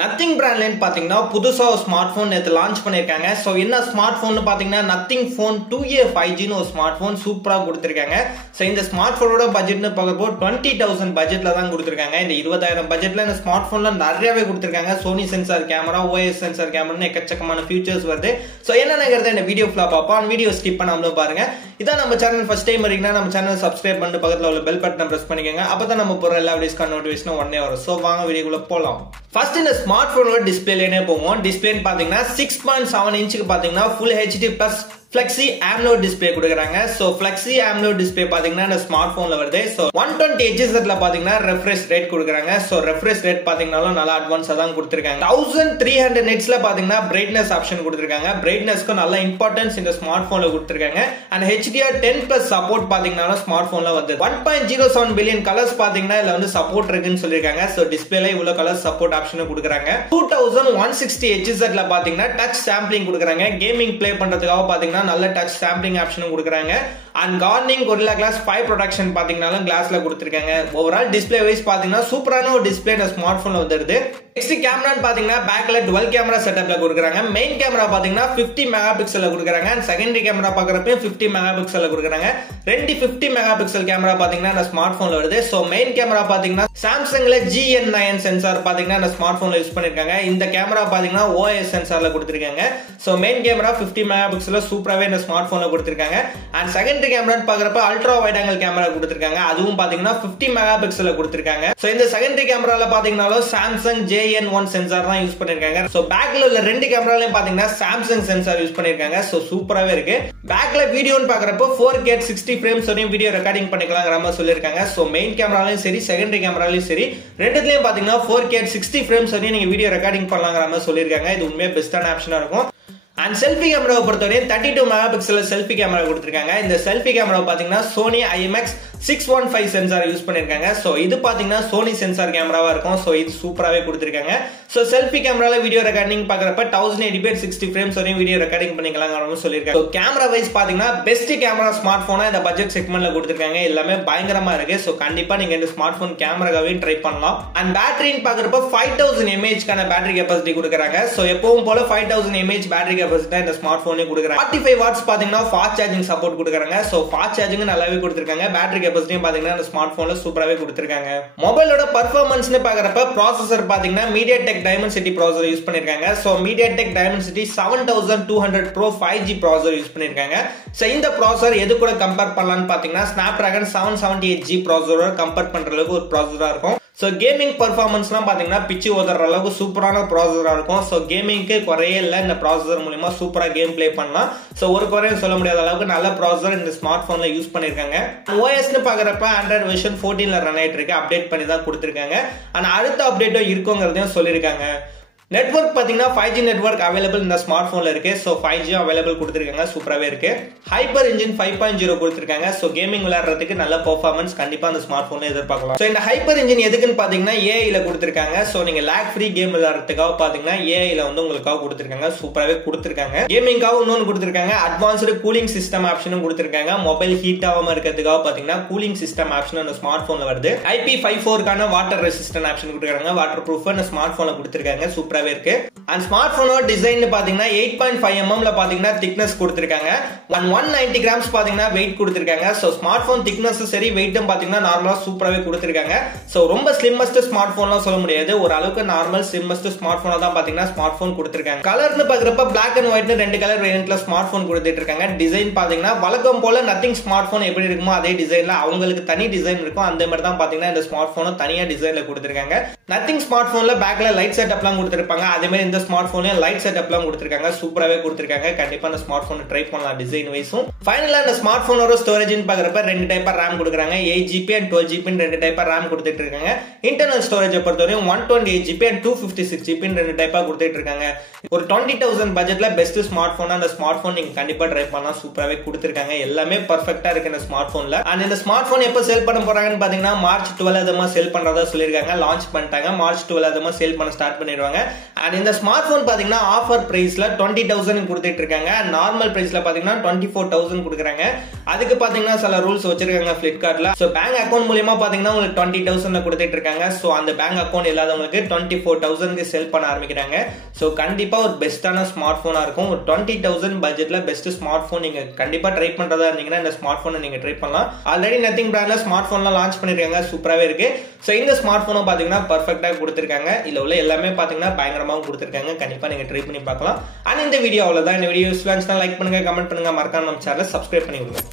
Nothing brand line பாத்தீங்கன்னா புதுசா ஒரு ஸ்மார்ட் போன் நேத்து லான்ச் பண்ணிருக்காங்க. சோ என்ன ஸ்மார்ட் போன் பாத்தீங்கன்னா Nothing Phone 2A 5G னு ஒரு ஸ்மார்ட் போன் சூப்பரா கொடுத்திருக்காங்க. சோ இந்த ஸ்மார்ட் போனோட பட்ஜெட்னு பார்க்கும்போது 20000 பட்ஜெட்ல தான் கொடுத்திருக்காங்க. இந்த 20000 பட்ஜெட்ல இந்த ஸ்மார்ட் போன்ல நிறையவே கொடுத்திருக்காங்க. Sony sensor camera, OIS sensor கேமரான்னு எக்கச்சக்கமான ஃபீச்சர்ஸ் வருது. சோ என்னங்கறத இந்த வீடியோ ஃபுல்லா பாப்போம். வீடியோ ஸ்கிப் பண்ணாம பாருங்க. இதான் நம்ம சேனல் ஃபர்ஸ்ட் டைம் வரீங்கன்னா நம்ம சேனலை சப்ஸ்கிரைப் பண்ணிட்டு பக்கத்துல உள்ள பெல் பட்டனை பிரஸ் பண்ணிக்கங்க. அப்பதான் நம்ம போற எல்லா வீடியோஸ்க்கான நோட்டிஃபிகேஷன் உடனே வரும். சோ வாங்க வீடியோக்குள்ள போலாம். ஃபர்ஸ்ட் இந்த ஸ்மார்ட் போனோட டிஸ்ப்ளேலயே போவோம். டிஸ்ப்ளேன்னு பாத்தீங்கன்னா 6.7 இன்ச்சுக்கு பாத்தீங்கன்னா Full HD Plus Flexi AMOLED display கொடுக்கறாங்க. சோ Flexi AMOLED display பாத்தீங்கன்னா இந்த ஸ்மார்ட் போன்ல வருது. சோ 120 Hz ல பாத்தீங்கன்னா refresh rate கொடுக்கறாங்க. சோ refresh rate பாத்தீங்கன்னாலும் நல்லா அட்வான்ஸா தான் கொடுத்திருக்காங்க. 1300 nits ல பாத்தீங்கன்னா brightness ஆப்ஷன் கொடுத்திருக்காங்க. brightnessக்கு நல்ல இம்பார்ட்டன்ஸ் இந்த ஸ்மார்ட் போன்ல கொடுத்திருக்காங்க. and HDR10+ சப்போர்ட் பாத்தீங்கன்னா ஸ்மார்ட் போன்ல வருது. 1.07 பில்லியன் கலர்ஸ் பாத்தீங்கன்னா இதுல வந்து சப்போர்ட் இருக்குன்னு சொல்லிருக்காங்க. சோ டிஸ்ப்ளேல இவ்வளவு கலர் சப்போர்ட் ஆப்ஷன் கொடுக்கறாங்க. 2160 Hz ல பாத்தீங்கன்னா டச் சாம்பிளிங் கொடுக்கறாங்க. கேமிங் ப்ளே பண்றதுக்காக பாத்தீங்கன்னா நல்ல டச் சாம்பிளிங் ஆப்ஷனும் கொடுக்கறாங்க. And Corning Gorilla Glass 5 protection பாத்தீங்கன்னாலும் கிளாஸ்ல கொடுத்திருக்காங்க. ஓவரால் டிஸ்ப்ளே வைஸ் பாத்தீங்கன்னா சூப்பரான ஒரு டிஸ்ப்ளே இந்த ஸ்மார்ட் போன்ல வந்துருது. நெக்ஸ்ட் கேமரான்னு பாத்தீங்கன்னா பேக்ல டுவல் கேமரா செட்டப்ல கொடுக்கறாங்க. மெயின் கேமரா பாத்தீங்கன்னா 50 மெகா பிக்சல்ல கொடுக்கறாங்க. அண்ட் செகண்டரி கேமரா பாக்குறப்ப 50 மெகா பிக்சல்ல கொடுக்கறாங்க. ரெண்டு 50 மெகா பிக்சல் கேமரா பாத்தீங்கன்னா இந்த ஸ்மார்ட் போன்ல வருது. சோ மெயின் கேமரா பாத்தீங்கன்னா சாம்சங்ல GN9 சென்சார் பாத்தீங்கன்னா இந்த ஸ்மார்ட் போன்ல யூஸ் பண்ணிருக்காங்க. இந்த கேமரா பாத்தீங்கன்னா OIS சென்சார்ல கொடுத்திருக்காங்க. சோ மெயின் கேமரா 50 மெகா பிக்சல்ல சூப்பராவே இந்த ஸ்மார்ட் போன்ல கொடுத்திருக்காங்க. அண்ட் செகண்டரி கேமரான்னு பாக்குறப்ப அல்ட்ரா வைட் ஆங்கிள் கேமரா கொடுத்திருக்காங்க. அதுவும் பாத்தீங்கன்னா 50 மெகா பிக்சல்ல கொடுத்திருக்காங்க. சோ இந்த செகண்டரி கேமரால பாத்தீங்கன்னாலும் சாம்சங் JN1 சென்சார் தான் யூஸ் பண்ணிருக்காங்க. சோ பேக்ல உள்ள ரெண்டு கேமராலயும் பாத்தீங்கன்னா சாம்சங் சென்சார் யூஸ் பண்ணிருக்காங்க. சோ சூப்பராவே இருக்கு. பேக்ல வீடியோன்னு பாக்குறப்ப 4K 60 frames வரையும் வீடியோ ரெக்கார்டிங் பண்ணிக்கலாம்ங்கற மாதிரி சொல்லிருக்காங்க. சோ மெயின் கேமராலயும் சரி செகண்டரி கேமராலயும் சரி ரெண்டுலயும் பாத்தீங்கன்னா 4K 60 frames வரையும் நீங்க வீடியோ ரெக்கார்டிங் பண்ணலாம்ங்கற மாதிரி சொல்லிருக்காங்க. இது உண்மையா பெஸ்டான ஆப்ஷனா இருக்கும். அண்ட் செல்ஃபி கேமராவை பொறுத்தவரை 32 மெகா பிக்சல் செல்ஃபி கேமரா கொடுத்திருக்காங்க. இந்த செல்ஃபி கேமரா பாத்தீங்கன்னா Sony IMX 615 சென்சார் யூஸ் பண்ணிருக்காங்க. சோ இது பாத்தீங்கன்னா Sony சென்சார் கேமராவா இருக்கும். சோ இது சூப்பராவே கொடுத்திருக்காங்க. சோ செல்ஃபி கேமரால வீடியோ ரெக்கார்டிங் பாக்குறப்ப 1080p 60 frames வரையும் வீடியோ ரெக்கார்டிங் பண்ணிக்கலாம்ங்கற சொல்லிருக்காங்க. சோ கேமரா வைஸ் பாத்தீங்கன்னா பெஸ்ட் கேமரா ஸ்மார்ட் போனா இந்த பட்ஜெட் செக்மெண்ட்ல கொடுத்திருக்காங்க. எல்லாமே பயங்கரமா இருக்கு. சோ கண்டிப்பா நீங்க இந்த ஸ்மார்ட் போன் கேமராவை ட்ரை பண்ணலாம். அண்ட் பேட்டரின்னு பாக்குறப்ப 5000 mAh கான பேட்டரி கெபாசிட்டி கொடுக்கறாங்க. சோ எப்பவும் போல 5000 mAh பேட்டரி கெபாசிட்டி இந்த ஸ்மார்ட் போனே கொடுக்கறாங்க. 45 வாட்ஸ் பாத்தீங்கன்னா ஃபாஸ்ட் சார்ஜிங் சப்போர்ட் கொடுக்கறாங்க. சோ ஃபாஸ்ட் சார்ஜிங் நல்லாவே கொடுத்திருக்காங்க. பேட்டரி கெபாசிட்டியும் பாத்தீங்கன்னா இந்த ஸ்மார்ட் போன்ல சூப்பராவே கொடுத்திருக்காங்க. மொபைலோட பெர்ஃபார்மன்ஸ்னு பாக்குறப்ப ப்ராசஸர் பாத்தீங்கன்னா MediaTek Dimensity ப்ராசஸர் யூஸ் பண்ணிருக்காங்க. So MediaTek Dimensity 7200 Pro 5G processor use பண்ணிருக்காங்க. சோ இந்த ப்ராசஸர் எது கூட கம்பேர் பண்ணலாம்னு பாத்தீங்கன்னா Snapdragon 778G ப்ராசஸரோட கம்பேர் பண்ற அளவுக்கு ஒரு ப்ராசஸரா இருக்கும். சோ கேமிங் பெர்ஃபார்மன்ஸ்லாம் பாத்தீங்கன்னா பிச்சு ஓதற அளவுக்கு சூப்பரான ப்ராசஸரா இருக்கும். சோ கேமிங்க்கு குறையே இல்ல. இந்த ப்ராசஸர் மூலமா சூப்பரா கேம் ப்ளே பண்ணலாம். சோ ஒரு குறையும் சொல்ல முடியாத அளவுக்கு நல்ல ப்ராசஸர் இந்த ஸ்மார்ட் போன்ல யூஸ் பண்ணிருக்காங்க. OS னு பாக்குறப்ப Android வெர்ஷன் 14ல ரன் ஆயிட்டு இருக்கு. அப்டேட் பண்ணி தான் கொடுத்திருக்காங்க. ஆனா அடுத்த அப்டேட்டும் இருக்குங்கிறதையும் சொல்லிருக்காங்க. நெட்வொர்க் பாத்தீங்கன்னா 5G நெட்வொர்க் அவைலபிள் இந்த ஸ்மார்ட் போன்ல இருக்கு. சோ 5G அவைலபிள் கொடுத்திருக்காங்க. சூப்பராவே இருக்கு. ஹைப்பர் இன்ஜின் 5.0 கொடுத்திருக்காங்க. சோ கேமிங் விளையாடுறதுக்கு நல்ல பெர்ஃபார்மன்ஸ் கண்டிப்பா அந்த ஸ்மார்ட் போன்ல எதிர்பார்க்கலாம். சோ இந்த ஹைப்பர் இன்ஜின் எதுக்குன்னு பாத்தீங்கன்னா AI ல கொடுத்திருக்காங்க. சோ நீங்க லாக் ஃப்ரீ கேம் விளையாடுறதுக்காக பாத்தீங்கன்னா AI ல வந்து உங்களுக்காக கொடுத்திருக்காங்க. சூப்பராவே கொடுத்திருக்காங்க. கேமிங்காக இன்னொன்னு கொடுத்திருக்காங்க. அட்வான்ஸ்டு கூலிங் சிஸ்டம் ஆப்ஷனும் கொடுத்திருக்காங்க. மொபைல் ஹீட் ஆகாம இருக்கிறதுக்காக பாத்தீங்கன்னா கூலிங் சிஸ்டம் ஆப்ஷன் அந்த ஸ்மார்ட் போன்ல வருது. IP54 கான வாட்டர் ரெசிஸ்டன்ட் ஆப்ஷன் கொடுத்திருக்காங்க. வாட்டர் ப்ரூஃப் அந்த ஸ்மார்ட் போன்ல கொடுத்திருக்காங்க. சூப்பராவே இருக்கு. அண்ட் ஸ்மார்ட் போனோட டிசைன் பாத்தீங்கன்னா 8.5 mm ல பாத்தீங்கன்னா திக்னஸ் கொடுத்திருக்காங்க. 190 grams பாத்தீங்கன்னா வெயிட் கொடுத்திருக்காங்க. சோ ஸ்மார்ட் போன் திக்னஸ் சரி வெயிட்டும் பாத்தீங்கன்னா நார்மலா சூப்பராவே கொடுத்திருக்காங்க. சோ ரொம்ப ஸ்லிம்மஸ்ட் ஸ்மார்ட் போன்லாம் சொல்ல முடியாது. ஒரு அளவுக்கு நார்மல் ஸ்லிம்மஸ்ட் ஸ்மார்ட் போனா தான் பாத்தீங்கன்னா ஸ்மார்ட் போன் கொடுத்திருக்காங்க. கலர்னு பாக்குறப்ப Black and White ரெண்டு கலர் வேரியன்ட்ல ஸ்மார்ட் போன் கொடுத்துட்டு இருக்காங்க. டிசைன் பாத்தீங்கன்னா வழக்கம் போல Nothing ஸ்மார்ட் போன் எப்படி இருக்குமோ அதே டிசைன்ல அவங்களுக்கு தனி டிசைன் இருக்கும். அந்த மாதிரி தான் பாத்தீங்கன்னா இந்த ஸ்மார்ட் போனும் தனியா டிசைன்ல கொடுத்திருக்காங்க. Nothing ஸ்மார்ட் போன்ல பேக்ல லைட் செட்டப்லாம் கொடுத்திருப்பாங்க. அதே மாதிரி இந்த ஸ்மார்ட் போன்ல லைட் செட்டப்லாம் கொடுத்திருக்காங்க. சூப்பராவே கொடுத்திருக்காங்க. கண்டிப்பா இந்த ஸ்மார்ட் போன் ட்ரை பண்ணலாம் டிசைன் வைஸும். ஃபைனலா இந்த ஸ்மார்ட் போனோட ஸ்டோரேஜ்னு பாக்குறப்ப ரெண்டு டைப்பா RAM கொடுக்கறாங்க. 8GB and 12GB ரெண்டு டைப்பா RAM கொடுத்துட்டு இருக்காங்க. இன்டர்னல் ஸ்டோரேஜ் பொறுத்தவரை 128GB and 256GB ரெண்டு டைப்பா கொடுத்துட்டு இருக்காங்க. ஒரு 20000 பட்ஜெட்ல பெஸ்ட் ஸ்மார்ட் போன் அந்த ஸ்மார்ட் போன் நீங்க கண்டிப்பா ட்ரை பண்ணலாம். சூப்பராவே கொடுத்திருக்காங்க. எல்லாமே பெர்ஃபெக்ட்டா இருக்கு இந்த ஸ்மார்ட் போன்ல. அண்ட் இந்த ஸ்மார்ட் போன் எப்ப சேல் பண்ண போறாங்கன்னு பாத்தீங்கன்னா மார்ச் 12 அதமா சேல் பண்றதா சொல்லிருக்காங்க. லான்ச் பண்ணிட்டாங்க. மார்ச் 12 அதமா சேல் பண்ண ஸ்டார்ட் பண்ணிடுவாங்க. அண்ட் இந்த ஸ்மார்ட் போன் பாத்தீங்கன்னா ஆஃபர் பிரைஸ்ல 20,000 கொடுத்துட்டு இருக்காங்க. நார்மல் பிரைஸ்ல பாத்தீங்கன்னா 24,000 கொடுக்குறாங்க. அதுக்கு பாத்தீங்கன்னா சில ரூல்ஸ் வச்சிருக்காங்க பிளிப்கார்ட்ல. சோ பேங்க் அக்கௌண்ட் மூலமா பாத்தீங்கன்னா உங்களுக்கு 20,000 கொடுத்துட்டு இருக்காங்க. சோ அந்த பேங்க் அக்கௌண்ட் இல்லாதவங்களுக்கு 24,000 செல் பண்ண ஆரம்பிக்கிறாங்க. சோ கண்டிப்பா ஒரு பெஸ்டான ஸ்மார்ட் போனா இருக்கும். ஒரு 20,000 பட்ஜெட்ல பெஸ்ட் ஸ்மார்ட் போன் நீங்க கண்டிப்பா ட்ரை பண்றதா இருந்தீங்கன்னா இந்த ஸ்மார்ட் போனை நீங்க ட்ரை பண்ணலாம். ஆல்ரெடி நத்திங் பிராண்ட்ல ஸ்மார்ட் போன்லாம் லான்ச் பண்ணிருக்காங்க, சூப்பராவே இருக்கு. சோ இந்த ஸ்மார்ட் போனும் பாத்தீங்கன்னா பெர்ஃபெக்ட்டா கொடுத்திருக்காங்க. இதுல உள்ள எல்லாமே பாத்தீங்கன்னா பயங்கரமாவும் கொடுத்திருக்காங்க. கண்டிப்பா நீங்க ட்ரை பண்ணி பார்க்கலாம். அண்ட் இந்த வீடியோ அவ்வளவுதான். இந்த வீடியோ யூஸ்ஃபுல்லா இருந்துச்சுன்னா லைக் பண்ணுங்க, கமெண்ட் பண்ணுங்க, மறக்காம நம்ம சேனலை சப்ஸ்கிரைப் பண்ணி விடுங்க.